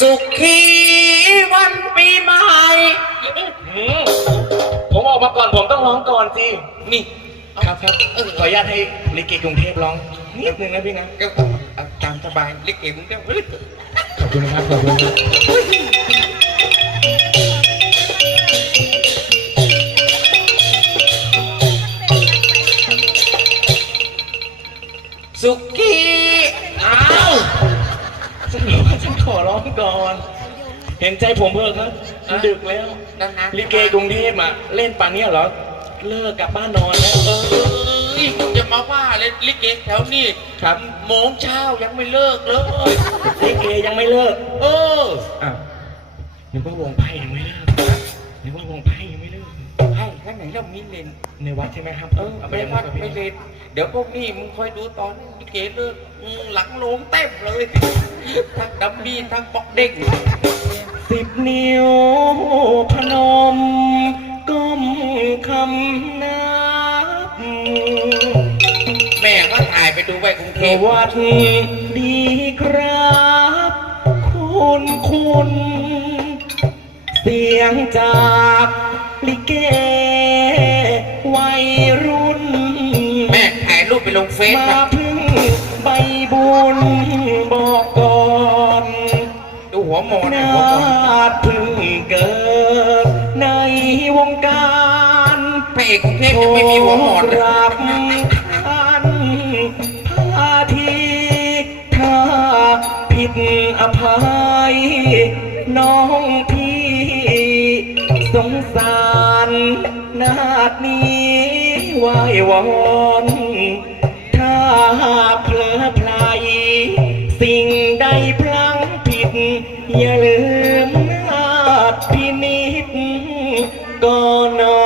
สุขีวันปีใหม่อืมผมออกมาก่อนผมต้องร้องก่อนสินี่ ครับครับเออขออนุญาตให้ลิเกกรุงเทพร้องนิดนึงนะพี่นะก็เอาตามสบายลิเกมึงเดียวเฮ้ยขอบคุณนะครับขอบคุณครับสุขีอ้าว ฉันบอกว่าฉันขอร้องก่อน เห็นใจผมเถอะครับมันดึกแล้วนั่นนะลิเกกรุงเทพอะเล่นป่านเนี้ยเหรอ เลิกกลับบ้านนอนแล้วเอ้ยมึงจะมาว่าเลยลิเกแถวนี้ครับ โมงเช้ายังไม่เลิกเลยลิเกยังไม่เลิก เออ อ้าวนึกว่าวงไพ่ยังไม่เลิก นึกว่าวงไพ่ยังไม่เลิกให้ข้างไหนเรามีเลนในวัดใช่ไหมครับเออเอาไปเล่นวัดกับไปพี่เลนเดี๋ยวพวกนี้มึงคอยดูตอนลิเกเลิกอืมหลังโลงเต็มเลย ทั้งดัมบี้ทั้งปอกเด้งสิบนิ้วพนมก้มคำนับแม่ก็ถ่ายไปดูไปกรุงเทสพวัสดีครับ คุณคุณเสียงจากลิเกวัยรุ่น แม่ถ่ายรูปไปลงเฟซมาครับพึ่งใบบุญบอกก่อนดูหัวโมนนาหัวโมนดเพึ่งเกิดในวงการพระเอกกรุงเทพยังไม่มีหัวโมนเลยรับท่านพาทีถ้าผิดอภัย น้องพี่ สงสารนาดนี้ไหววอนถ้าหากเพลอไพลายสิ่งใดพลังผิด อย่าลืมนาดพินิจก่อนนอน